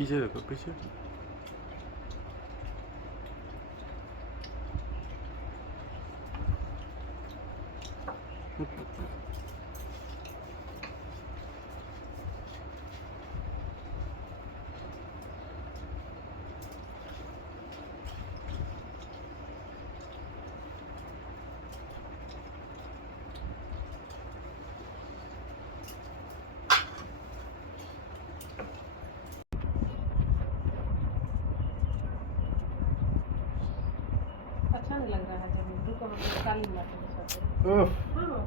पीछे रखो पीछे। अच्छा नहीं लग रहा है जब रुको हम निकाल लेंगे। ओह हाँ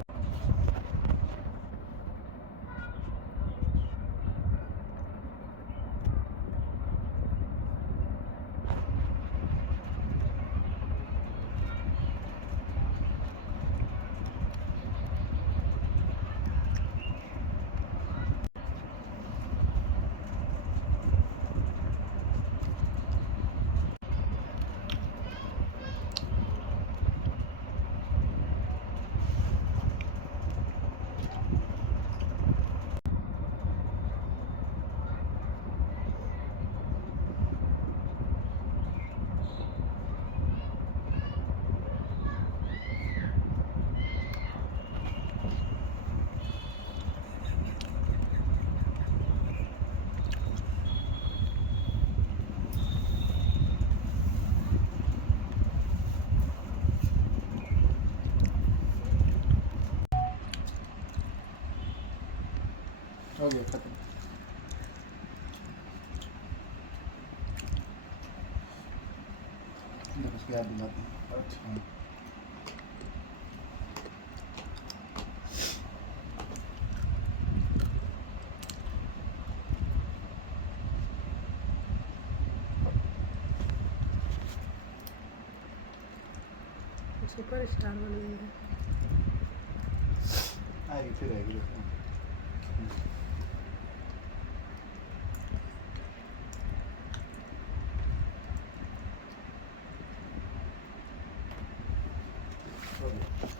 हो गया खत्म। देखो उसके याद दिलाते हैं। अच्छा सुपर स्टार बन गई है। आएगी फिर आएगी। हो गया।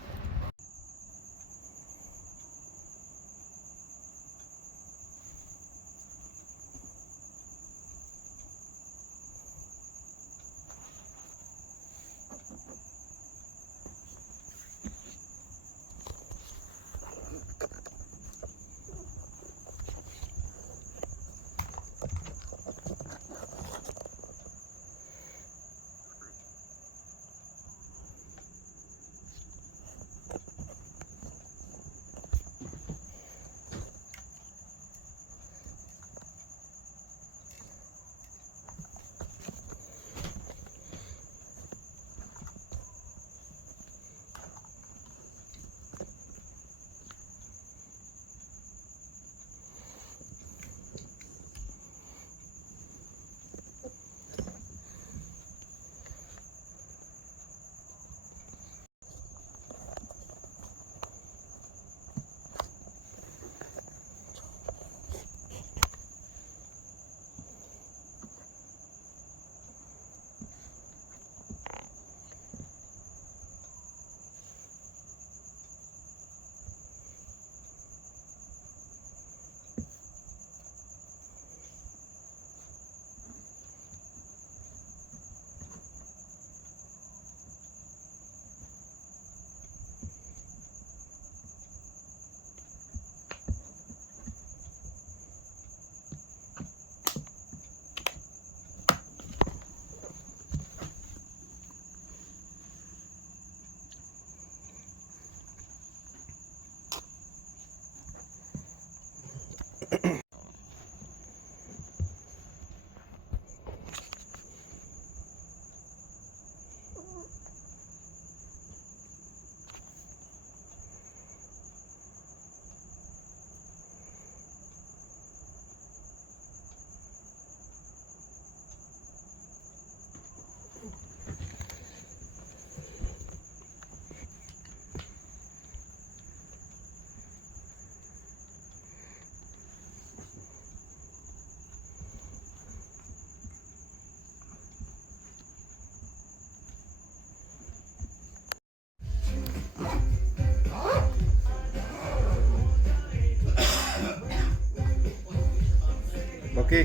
ओके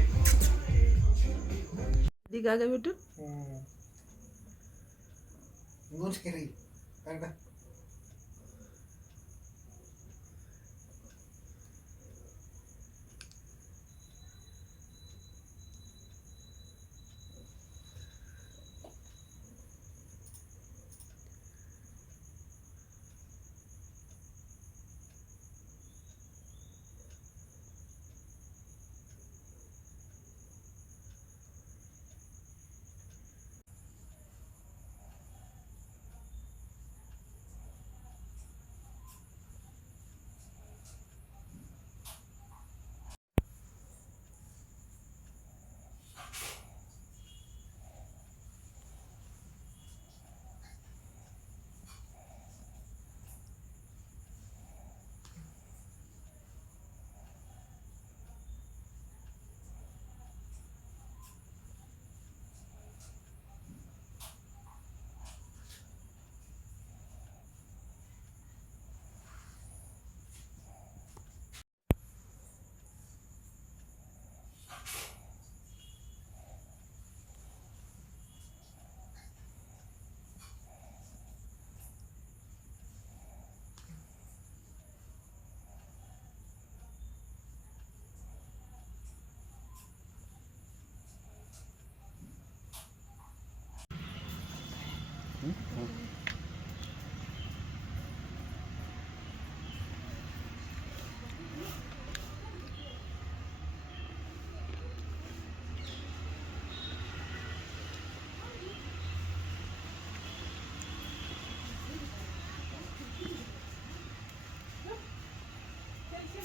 प्रतीक आ गए बेटू। गूंज के रही काटा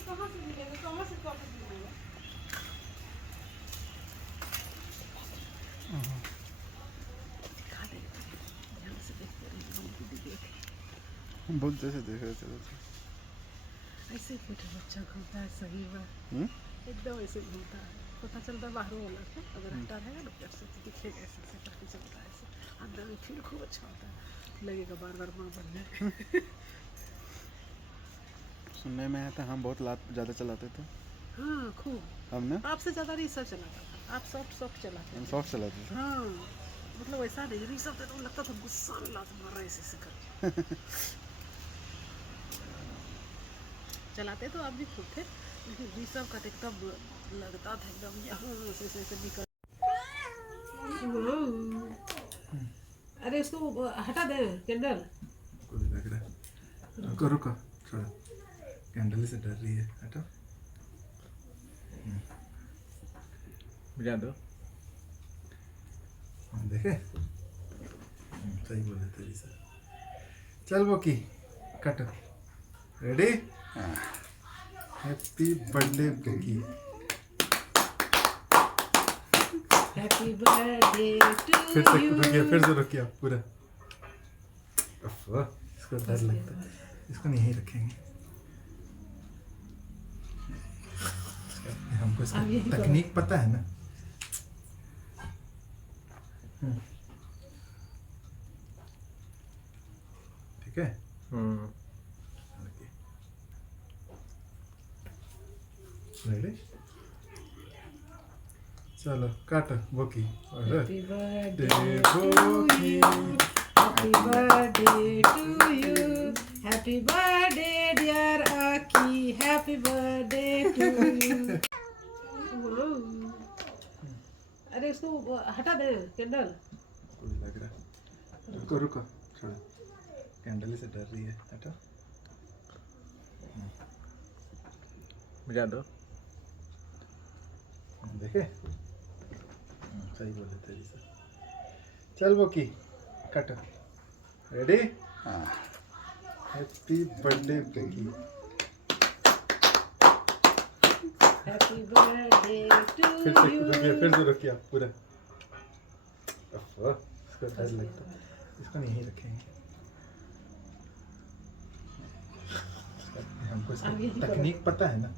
कहाँ से मिलेगा, कहाँ से कॉपी मिलेगा? दिखा दे, ध्यान से देखते रहिए, बंदी देखे। बहुत जैसे देख रहे थे ऐसे ही बेटा बच्चा घूमता है, सही में एकदम ऐसे घूमता है, पता चलता है बाहरों वाला को। अगर हटा रहेगा डॉक्टर से तो दिखेगा ऐसे ऐसे करके चलता है, ऐसे अंदर में फील खूब अच्छा होता है, लगेगा बार बार माँ बनने। सुनने में आया था हम बहुत ज़्यादा चलाते थे हाँ खूब, हमने आपसे ज़्यादा ऋषभ चलाता था, आप सॉफ्ट चलाते हम थे। सॉफ्ट चलाते थे हाँ मतलब ऐसा नहीं, ऋषभ तो लगता था गुस्सा में लात मार रहा है ऐसे ऐसे करके। चलाते तो आप भी खूब थे, लेकिन ऋषभ का तो एकदम लगता था एकदम यहाँ से ऐसे निकल। अरे इसको हटा दे कैंडल। कुछ लग रहा है रुको रुको थोड़ा कैंडल से डर रही है हटो बुझा दो देखे सही बोले तेरी सर चल वो की cut ready happy birthday Becky happy birthday to you. फिर से रुकिए पूरा इसको डर लगता है इसको नहीं यहीं रखेंगे हमको इसका तकनीक पता है ना ठीक है रेडी चलो काटो बोकी हैप्पी बर्थडे बोकी happy birthday to you, happy birthday dear Aki, happy birthday to you. अरे इसको हटा दे कैंडल। कुछ लग रहा है रुको रुको थोड़ा कैंडल से डर रही है हटो बुझा दो देखे सही बोले तेरी सर चल वो की cut ready happy birthday Becky happy birthday to you. फिर से रुकिए आप पूरा इसको डर लगता है इसको नहीं यहीं रखेंगे हमको इसका तकनीक पता है ना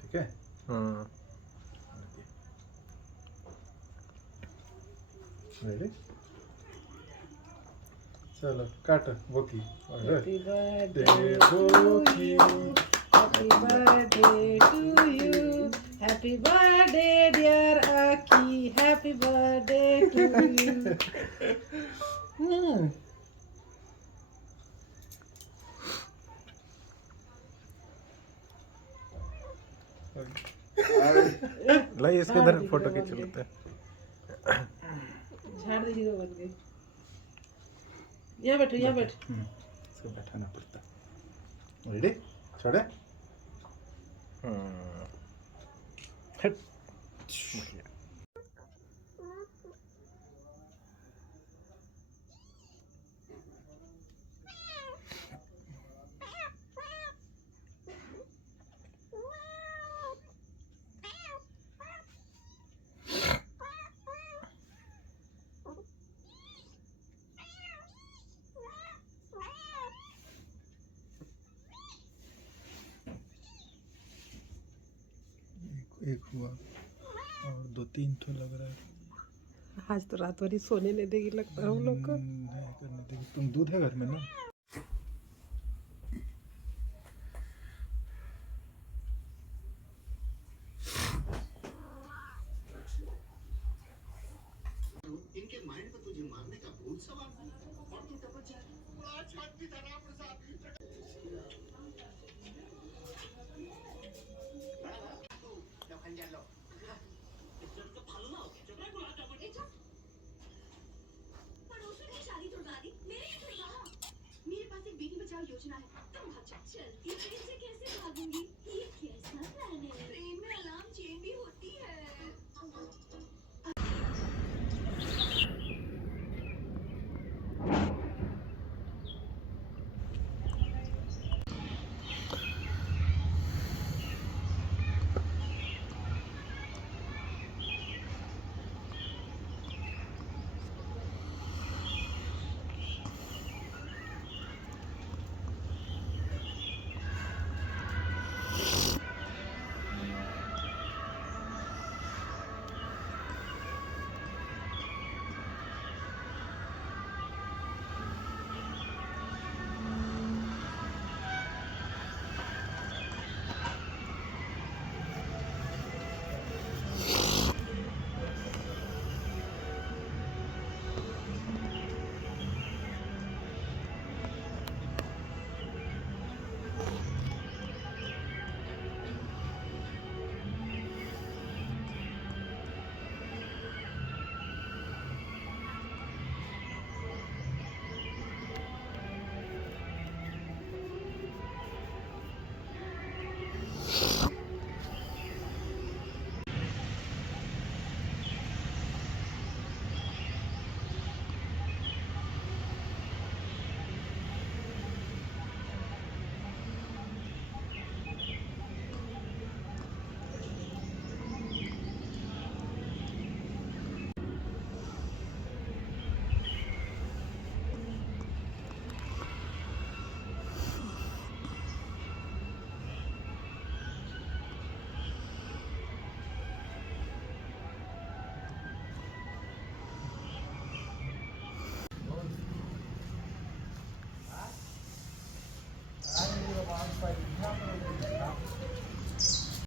ठीक है रेडी चलो काटो बोकी हैप्पी बर्थडे बोकी Happy birthday to you. Happy birthday, dear Aki. Happy birthday to you. लाई इसके इधर फोटो खींच लेते हैं। झाड़ दीजिएगा बन गई। यहाँ बैठो, यहाँ बैठ। इसको बैठाना पड़ता। रेडी? छोड़े? हट। एक हुआ और 2-3 तो लग रहा है। आज तो रात भरी सोने नहीं देगी लगता है हम लोग को। नहीं करने देगी। तुम दूध है घर में ना? इनके माइंड पर तुझे मारने का भूल सवार